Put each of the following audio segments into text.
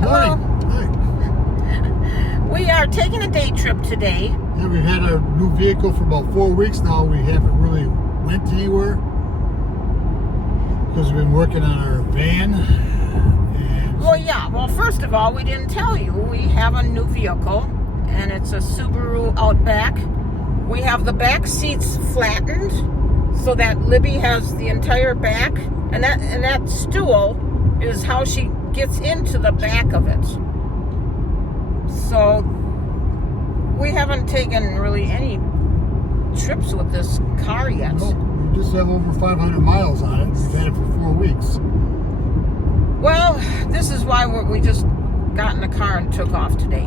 Hello. Hi. We are taking a day trip today. Yeah, we've had our new vehicle for about 4 weeks now. We haven't really went anywhere because we've been working on our van. Well, first of all, we didn't tell you. We have a new vehicle, and it's a Subaru Outback. We have the back seats flattened so that Libby has the entire back, and that stool is how she gets into the back of it. So we haven't taken really any trips with this car yet. No, we just have over 500 miles on it. We've had it for 4 weeks. Well, this is why we just got in the car and took off today.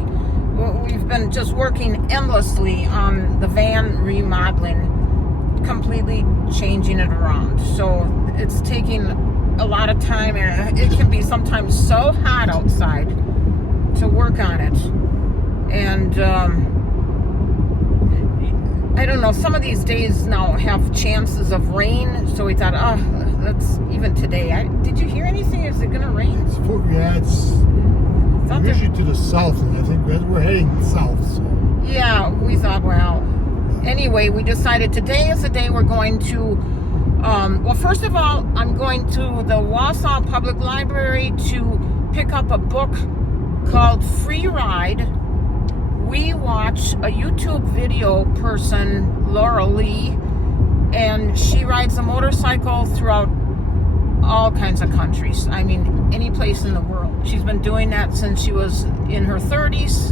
We've been just working endlessly on the van remodeling, completely changing it around. So it's taking a lot of time, and it can be sometimes so hot outside to work on it. And I don't know, some of these days now have chances of rain, so we thought, let's, even today. Did you hear anything? Is it going to rain? It's usually to the south, and I think we're heading south. So. Yeah, we thought, well, anyway, we decided today is the day we're going to, well, first of all, I'm going to the Wausau Public Library to pick up a book called Free Ride. We watch a YouTube video person, Noraly, and she rides a motorcycle throughout all kinds of countries. I mean, any place in the world. She's been doing that since she was in her 30s,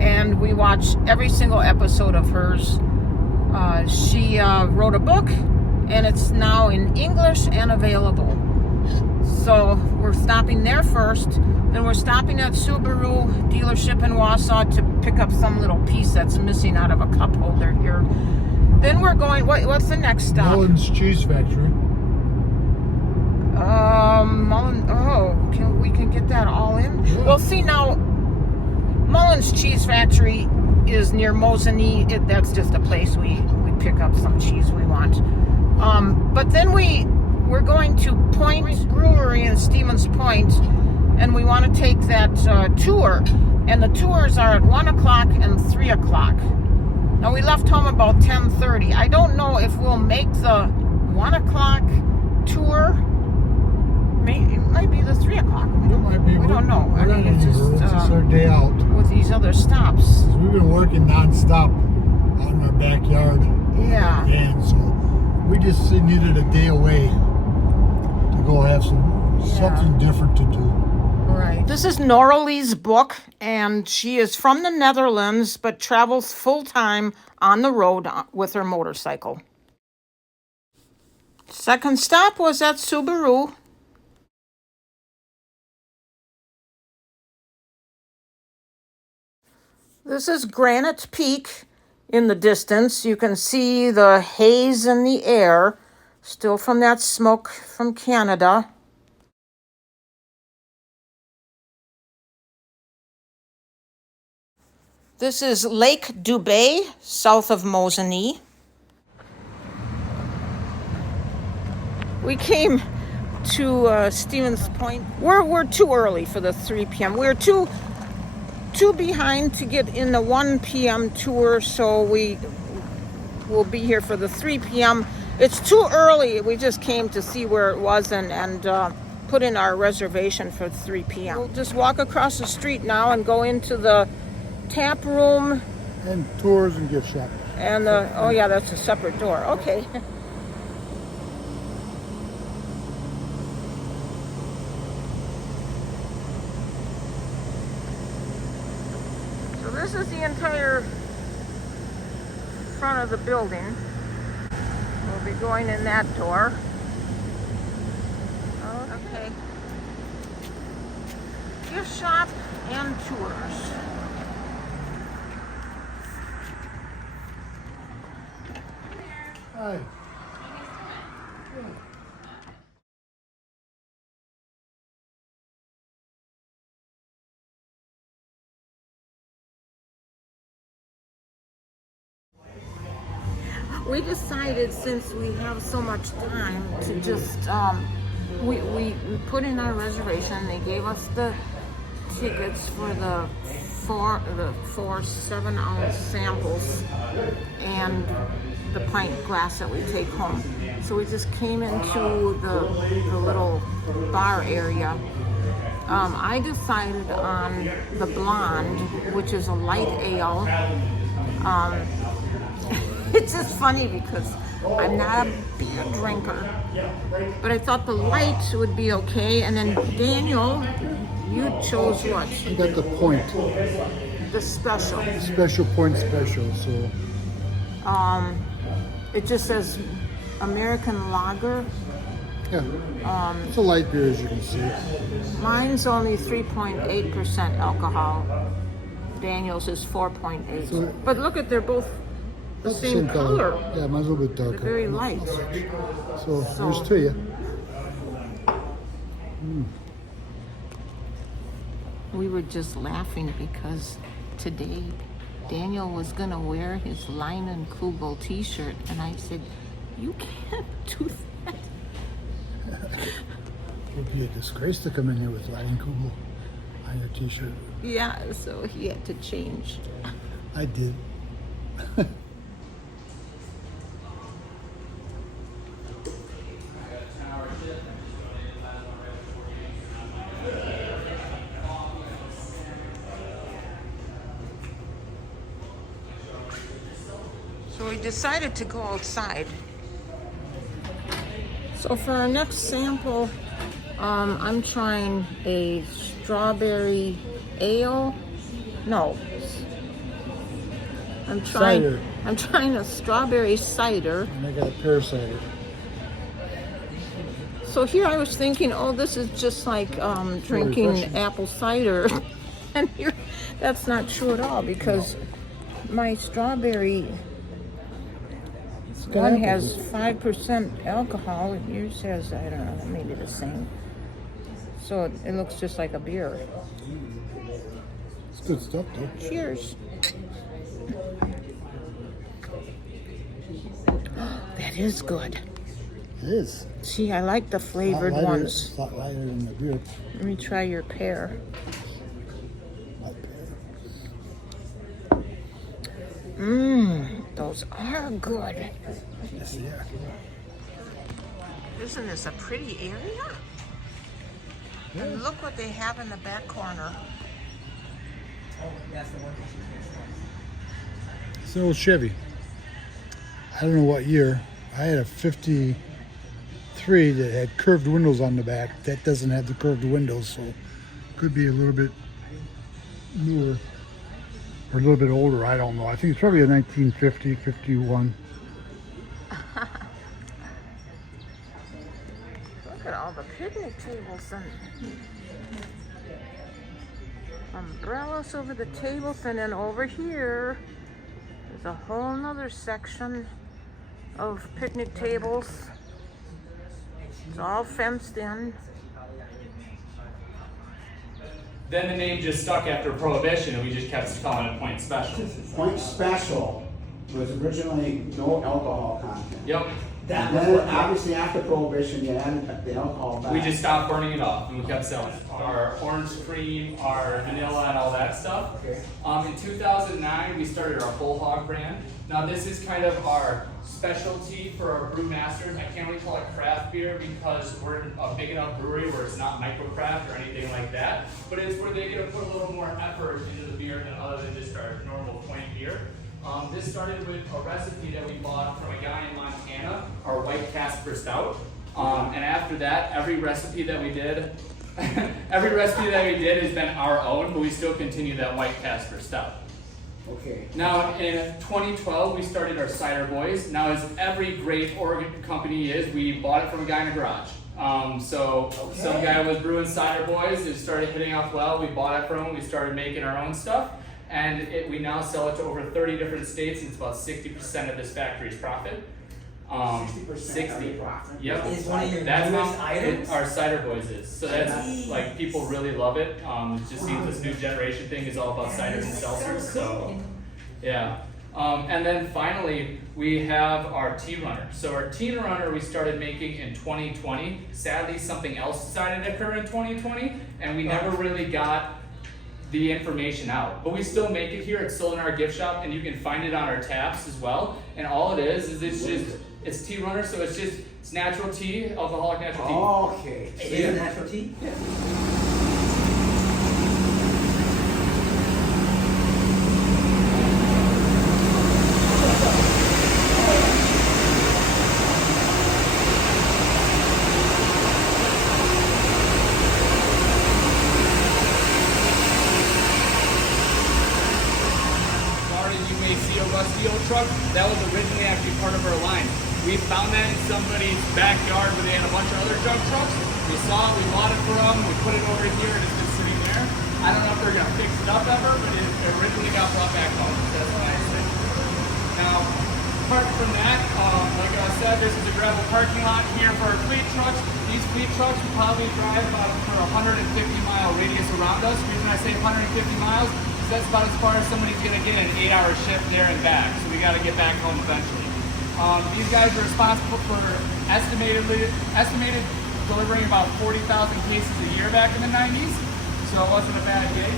and we watch every single episode of hers. She wrote a book, and it's now in English and available. So we're stopping there first. Then we're stopping at Subaru dealership in Wausau to pick up some little piece that's missing out of a cup holder here. Then we're going, what's the next stop? Mullen's Cheese Factory. We can get that all in? Yeah. Well, see, now, Mullen's Cheese Factory is near Mosinee. That's just a place we pick up some cheese we want. But then we're going to Point Brewery in Stevens Point, and we want to take that tour. And the tours are at 1 o'clock and 3 o'clock. Now, we left home about 10:30. I don't know if we'll make the 1 o'clock tour. It might be the 3 o'clock. We don't know. I mean, it's just our day out. With these other stops. We've been working nonstop out in our backyard. Yeah. And so we just needed a day away to go have something different to do. Right. This is Noraly's book, and she is from the Netherlands, but travels full-time on the road with her motorcycle. Second stop was at Subaru. This is Granite Peak in the distance. You can see the haze in the air, still from that smoke from Canada. This is Lake Dubé, south of Mosinee. We came to Stevens Point. We're too early for the 3 p.m. We're too behind to get in the 1 p.m. tour, so we will be here for the 3 p.m. It's too early. We just came to see where it was and put in our reservation for 3 p.m. We'll just walk across the street now and go into the tap room. And tours and gift shop. And that's a separate door. Okay. So this is the entire front of the building. We'll be going in that door. Okay. Gift shop and tours. Hi. We decided, since we have so much time, to just we put in our reservation. They gave us the tickets for the four 7-ounce samples and the pint glass that we take home. So we just came into the little bar area. I decided on the blonde, which is a light ale. It's just funny because I'm not a beer drinker, but I thought the light would be okay. And then Daniel, you chose what? I got the point. The special. Special point special. So It just says American Lager. yeah, it's a light beer as you can see. Mine's only 3.8% alcohol. Daniel's is 4.8. So- But look at, they're both the same color. Yeah, mine's a little bit darker. They're very light. So here's to you. We were just laughing because today Daniel was gonna wear his Leinen Kugel t-shirt, and I said, "You can't do that." It would be a disgrace to come in here with Lion Kugel on your t-shirt. Yeah, so he had to change. I did. So we decided to go outside. So for our next sample, I'm trying a strawberry ale. No, Cider. I'm trying a strawberry cider. And I got a pear cider. So here I was thinking, oh, this is just like drinking refreshing. apple cider, and here that's not true at all because my strawberry one has 5% alcohol, and yours has, I don't know, maybe the same. So it looks just like a beer. It's good stuff, though. Cheers. That is good. It is. See, I like the flavored Lighter- ones. It's a lot lighter than the beer. Let me try your pear. Light pear. Those are good. Yes, they are. Isn't this a pretty area? And look what they have in the back corner. It's an old Chevy. I don't know what year. I had a 53 that had curved windows on the back. That doesn't have the curved windows, so could be a little bit newer or a little bit older. I don't know. I think it's probably a 1950, 51. Look at all the picnic tables and umbrellas over the tables, and then over here there's a whole nother section of picnic tables. It's all fenced in. Then the name just stuck after Prohibition, and we just kept calling it Point Special. Point Special was originally no alcohol content. Yep. And then obviously after Prohibition, you added the alcohol back. We just stopped burning it off, and we kept selling it. Our orange cream, our vanilla, and all that stuff. Okay. In 2009, we started our Whole Hog brand. Now this is kind of our specialty for our brewmasters. I can't really call it craft beer because we're a big enough brewery where it's not microcraft or anything like that. But it's where they get to put a little more effort into the beer than other than just our normal plain beer. This started with a recipe that we bought from a guy in Montana, our White Casper Stout. And after that, every recipe that we did has been our own, but we still continue that White Casper Stout. Okay. Now, in 2012, we started our Cider Boys. Now, as every great Oregon company is, we bought it from a guy in a garage. So some guy was brewing Cider Boys. It started hitting off well. We bought it from him. We started making our own stuff. And we now sell it to over 30 different states. It's about 60% of this factory's profit. 60% of the profit. Yep. Is one of your That's newest how items? our Cider Boys is. So that's Jeez. like people really love it. It just seems this new generation thing is all about ciders and seltzers. So yeah. And then finally we have our Tea Runner. So our Tea Runner we started making in 2020. Sadly, something else decided to occur in 2020, and we never really got the information out. But we still make it here. It's sold in our gift shop, and you can find it on our taps as well. And all it is it's tea runner, so it's natural tea, alcoholic natural tea. Okay. It is a natural tea? Yeah. Rusty old truck, that was originally actually part of our line. We found that in somebody's backyard where they had a bunch of other junk trucks. We saw it, we bought it for them, we put it over here, and it's been sitting there. I don't know if they're gonna fix it up ever, but it originally got brought back home. That's a nice thing. Now, apart from that, like I said, this is a gravel parking lot here for our fleet trucks. These fleet trucks will probably drive about for a 150-mile radius around us. The reason I say 150 miles, that's about as far as somebody's gonna get an 8-hour shift there and back. So we gotta get back home eventually. These guys are responsible for estimated delivering about 40,000 cases a year back in the 90s. So it wasn't a bad gig.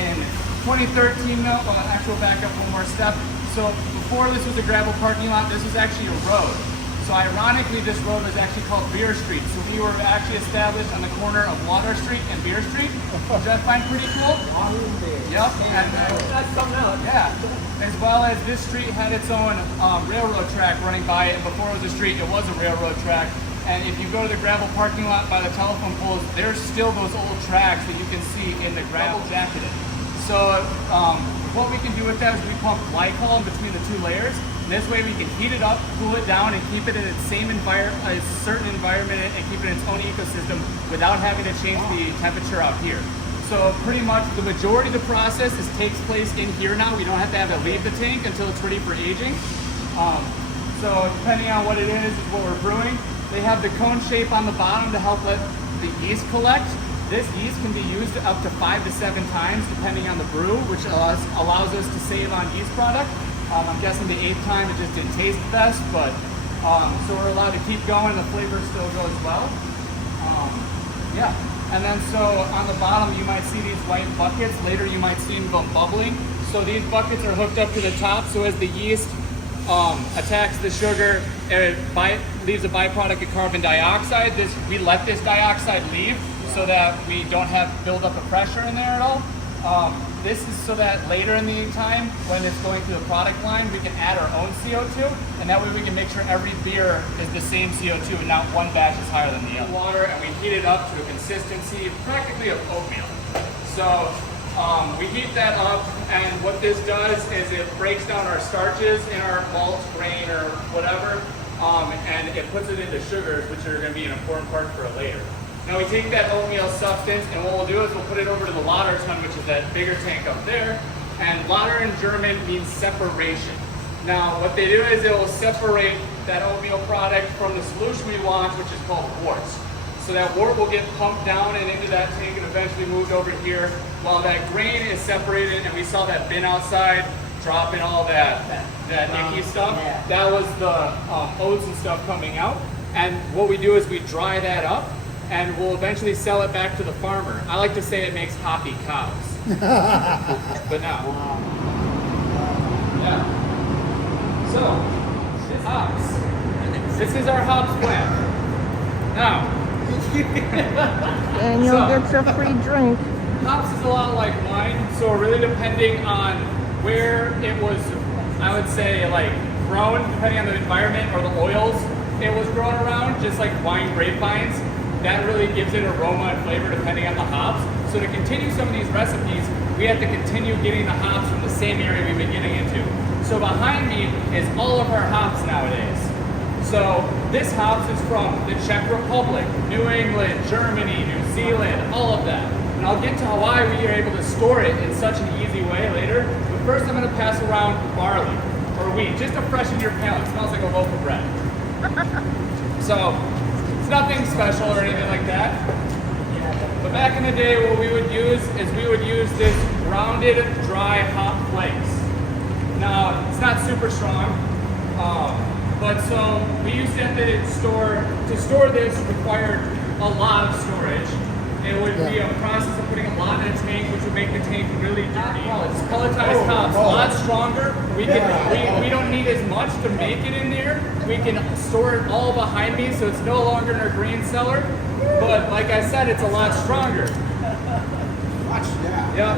In 2013 though, well, actually back up one more step. So before this was a gravel parking lot, this was actually a road. So ironically, this road was actually called Beer Street. So we were actually established on the corner of Water Street and Beer Street, which I find pretty cool. Yep. And, That's something else. yeah. As well as this street had its own railroad track running by it. And before it was a street, it was a railroad track. And if you go to the gravel parking lot by the telephone poles, there's still those old tracks that you can see in the gravel jacketed. So what we can do with that is we pump glycol in between the two layers. And this way we can heat it up, cool it down, and keep it in its same environment, a certain environment, and keep it in its own ecosystem without having to change the temperature out here. So pretty much the majority of the process takes place in here now. We don't have to have it leave the tank until it's ready for aging. So depending on what it is what we're brewing, they have the cone shape on the bottom to help let the yeast collect. This yeast can be used up to 5 to 7 times depending on the brew, which allows us to save on yeast product. I'm guessing the 8th time it just didn't taste the best, but so we're allowed to keep going. The flavor still goes well. Yeah, and then so on the bottom you might see these white buckets. Later you might see them bubbling. So these buckets are hooked up to the top. So as the yeast attacks the sugar, it leaves a byproduct of carbon dioxide. We let this dioxide leave so that we don't have buildup of pressure in there at all. This is so that later in the time, when it's going through the product line, we can add our own CO2, and that way we can make sure every beer is the same CO2 and not one batch is higher than the other. Water, and we heat it up to a consistency practically of oatmeal. So we heat that up, and what this does is it breaks down our starches in our malt, grain, or whatever, and it puts it into sugars, which are going to be an important part for it later. Now we take that oatmeal substance, and what we'll do is we'll put it over to the Lauter ton, which is that bigger tank up there. And Lauter in German means separation. Now what they do is it will separate that oatmeal product from the solution we want, which is called wort. So that wort will get pumped down and into that tank and eventually moved over here, while that grain is separated. And we saw that bin outside dropping all that icky stuff. Yeah. That was the oats and stuff coming out. And what we do is we dry that up, and we'll eventually sell it back to the farmer. I like to say it makes hoppy cows. But no. Yeah. So, this hops. This is our hops plant. Now. And you'll get your free drink. Hops is a lot like wine, so really depending on where it was, I would say, like grown, depending on the environment or the oils it was grown around, just like wine grapevines. That really gives it aroma and flavor depending on the hops. So to continue some of these recipes, we have to continue getting the hops from the same area we've been getting into. So behind me is all of our hops nowadays. So this hops is from the Czech Republic, New England, Germany, New Zealand, all of that. And I'll get to why we are able to store it in such an easy way later. But first I'm gonna pass around barley, or wheat, just to freshen your palate. It smells like a loaf of bread. So, it's nothing special or anything like that. But back in the day, what we would use is we would use this grounded dry hop flakes. Now, it's not super strong, but so we used to have to store this required a lot of storage. It would be a process process of putting a lot in a tank, which would make the tank really dirty. It's pelletized hops, a lot stronger. We don't need as much to make it in there. We can store it all behind me, so it's no longer in our grain cellar. But like I said, it's a lot stronger. Yeah.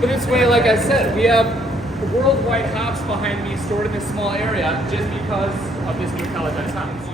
But this way, like I said, we have worldwide hops behind me stored in this small area just because of this new pelletized hops.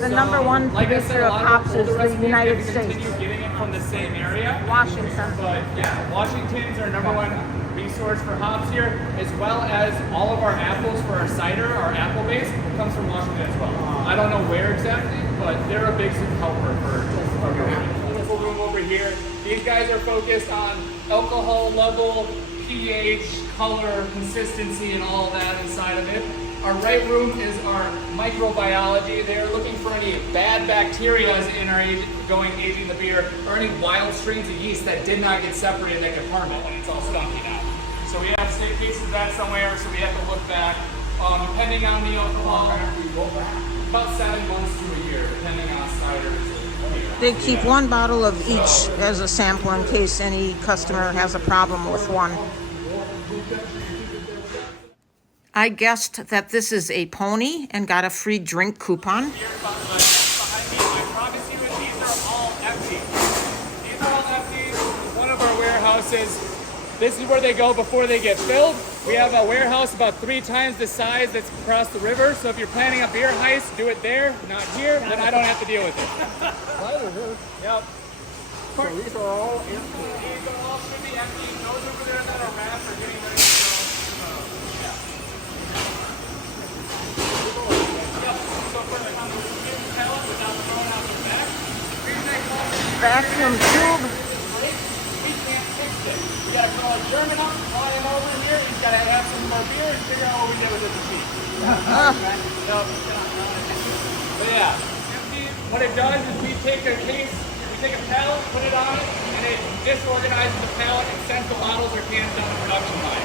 The number one like I said, producer a of lot hops older is the recipes United we States. continue getting it from the same area. Washington. But yeah, Washington's our number one resource for hops here, as well as all of our apples for our cider, our apple base, comes from Washington as well. I don't know where exactly, but they're a big helper for our brewery. Wonderful room over here. These guys are focused on alcohol level, pH, color, consistency, and all that inside of it. Our right room is our microbiology. They're looking for any bad bacteria in our aging the beer, or any wild strains of yeast that did not get separated that could harm it when it's all stunky now. So we have state cases of that somewhere, so we have to look back. Depending on the alcohol, about 7 months to a year, depending on ciders. They keep one bottle of each as a sample in case any customer has a problem with one. I guessed that this is a pony and got a free drink coupon. Behind me, I promise you, these are all empty. These are all empty. One of our warehouses. This is where they go before they get filled. We have a warehouse about 3 times the size that's across the river. So if you're planning a beer heist, do it there, not here. Then I don't have to deal with it. Yep. So these are all empty. These are all should be empty. Those over there that are wrapped are getting ready to go. Vacuum tube. We can't fix it. We gotta call a German up, fly him over here. He's gotta have some more beer and figure out what we did with the machine. But yeah, what it does is we take a case, we take a pallet, put it on it, and it disorganizes the pallet and sends the bottles or cans down the production line.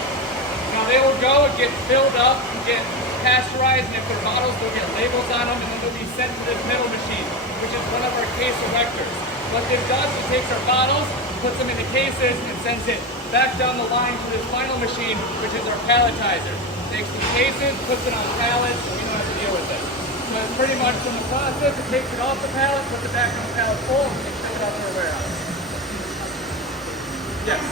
Now they will go and get filled up, get pasteurized, and if they're bottles, they'll get labels on them, and then they'll be sent to this middle machine, which is one of our case erectors. What it does, it takes our bottles, puts them into cases, and sends it back down the line to this final machine, which is our palletizer. Takes the cases, puts it on pallets, and we don't have to deal with it. So it's pretty much from the process, it takes it off the pallet, puts it back on the pallet full, and ship it out to our warehouse. Yes.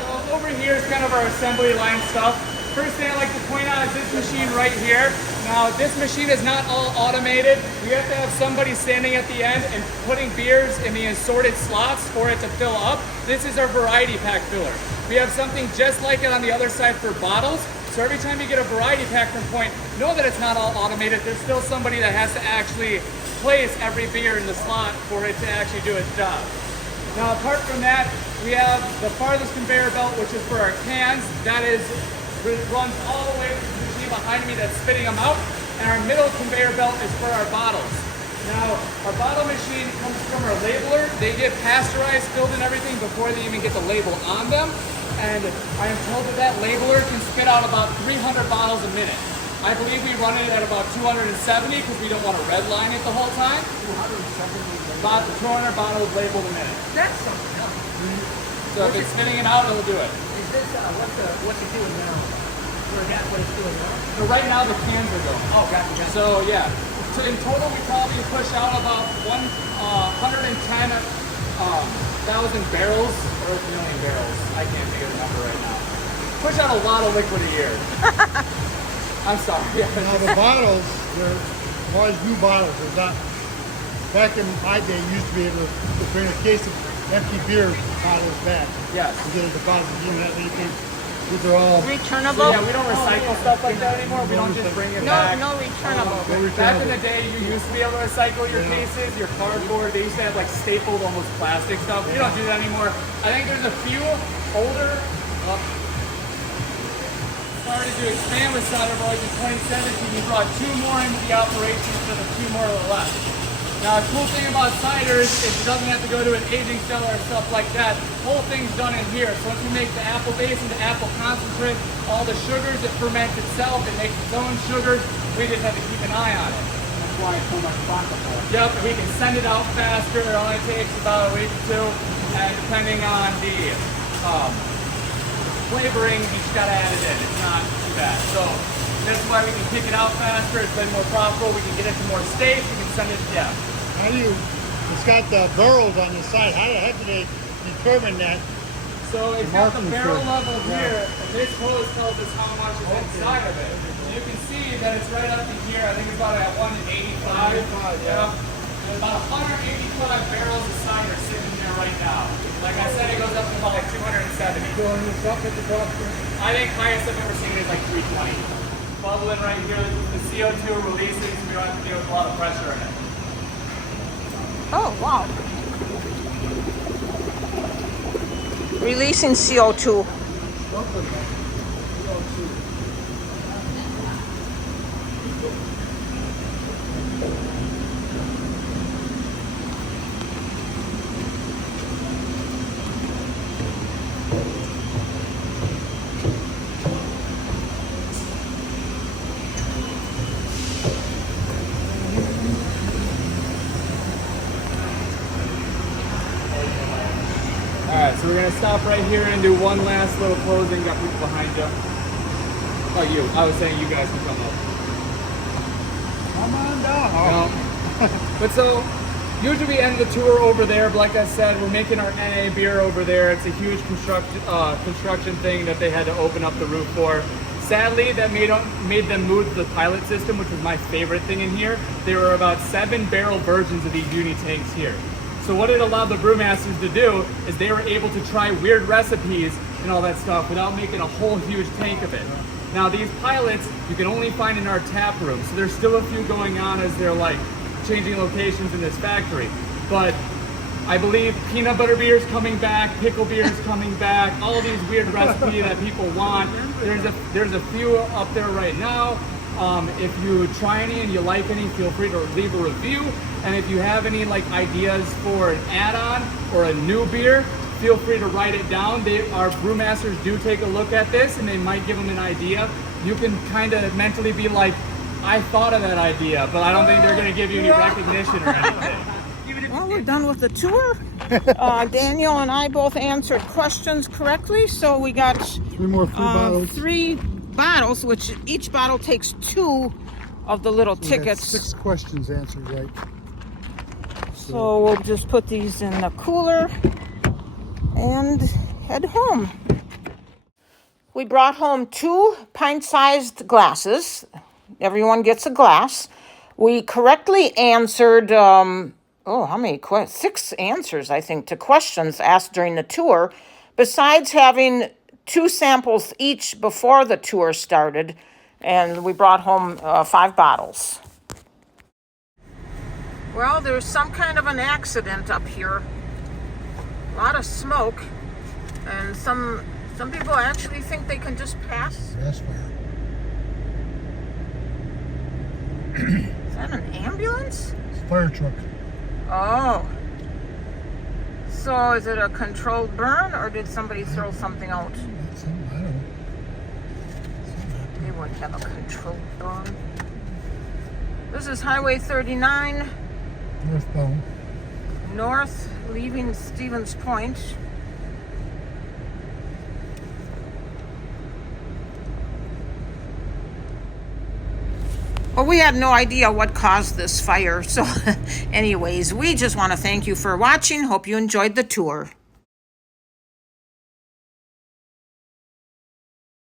So over here is kind of our assembly line stuff. First thing I'd like to point out is this machine right here. Now, this machine is not all automated. We have to have somebody standing at the end and putting beers in the assorted slots for it to fill up. This is our variety pack filler. We have something just like it on the other side for bottles. So every time you get a variety pack from Point, know that it's not all automated. There's still somebody that has to actually place every beer in the slot for it to actually do its job. Now, apart from that, we have the farthest conveyor belt, which is for our cans. That runs all the way to the machine behind me that's spitting them out. And our middle conveyor belt is for our bottles. Now, our bottle machine comes from our labeler. They get pasteurized, filled and everything before they even get the label on them. And I am told that that labeler can spit out about 300 bottles a minute. I believe we run it at about 270 because we don't want to redline it the whole time. 270? About 200 bottles labeled a minute. That's something else. So if it's spitting it out, it'll do it. Is this what's it doing now? What it's doing now? So right now the cans are going. Oh, gotcha. So yeah. So in total we probably push out about 110,000 barrels, or a million barrels. I can't think of the number right now. Push out a lot of liquid a year. I'm sorry. Yeah. Now the bottles, they're always new bottles. There's not, back in my day, you used to be able to bring a case of empty beer bottles back. Yes. To get a deposit, you know, that anything. These are all Returnable? So yeah, we don't recycle stuff like that anymore. We don't just bring it back. No returnable. Back in the day, you used to be able to recycle your cases, your cardboard. They used to have like stapled, almost plastic stuff. We don't do that anymore. I think there's a few older. Started to expand with cider, but like in 2017, we brought 2 more into the operation instead of 2 more to the left. Now, the cool thing about cider is it doesn't have to go to an aging cellar or stuff like that. The whole thing's done in here. So once you make the apple base into apple concentrate, all the sugars, it ferments itself. It makes its own sugars. We just have to keep an eye on it. why it's so much plentiful. Yep, we can send it out faster. It only takes about a week or two, and depending on the flavoring, you just gotta add it in. It's not too bad. So that's why we can kick it out faster. It's been more profitable. We can get it to more states. We can send it. Yeah. How do you? It's got the barrels on the side. How the heck do they determine that? So it's got the marking barrel for- level here, and this hose tells us how much is inside of it. And you can see that it's right up to here. I think it's about at 185. Yeah. There's about 185 barrels of cider sitting there right now. Like I said, it goes up to about like 270. I think highest I've ever seen is like 320. Bubbling right here, the CO2 releases, we don't have to deal with a lot of pressure in it. Oh, wow. Releasing CO2. Alright, so we're going to stop right here and do one last little closing. Got people behind you. Oh, you. I was saying you guys can come up. Come on down. No. But so, usually we end the tour over there, but like I said, we're making our NA beer over there. It's a huge construction thing that they had to open up the roof for. Sadly, that made them move the pilot system, which was my favorite thing in here. There were about 7 barrel versions of these uni tanks here. So what it allowed the brewmasters to do is they were able to try weird recipes and all that stuff without making a whole huge tank of it. Now these pilots you can only find in our tap room, so there's still a few going on as they're like changing locations in this factory. But I believe peanut butter beer is coming back, pickle beer is coming back, all these weird recipes that people want. There's a few up there right now. If you try any and you like any, feel free to leave a review. And if you have any like ideas for an add-on or a new beer, feel free to write it down. Our brewmasters do take a look at this and they might give them an idea. You can kind of mentally be like, I thought of that idea, but I don't think they're going to give you any recognition or anything. Well, we're done with the tour. Daniel and I both answered questions correctly, so we got 3 more free bottles. 3 bottles, which each bottle takes 2 of the little We got tickets. 6 questions answered right. So we'll just put these in the cooler and head home. We brought home 2 pint-sized glasses. Everyone gets a glass. We correctly answered, how many? 6 answers, I think, to questions asked during the tour. Besides having 2 samples each before the tour started, and we brought home 5 bottles. Well, there's some kind of an accident up here. A lot of smoke, and some people actually think they can just pass. Gas fire. Is that an ambulance? It's a fire truck. Oh. So is it a controlled burn, or did somebody throw something out? Something, I don't know. They wouldn't have a controlled burn. This is Highway 39, Northbound. north, leaving Stevens Point. Well, we had no idea what caused this fire. So anyways, we just want to thank you for watching. Hope you enjoyed the tour.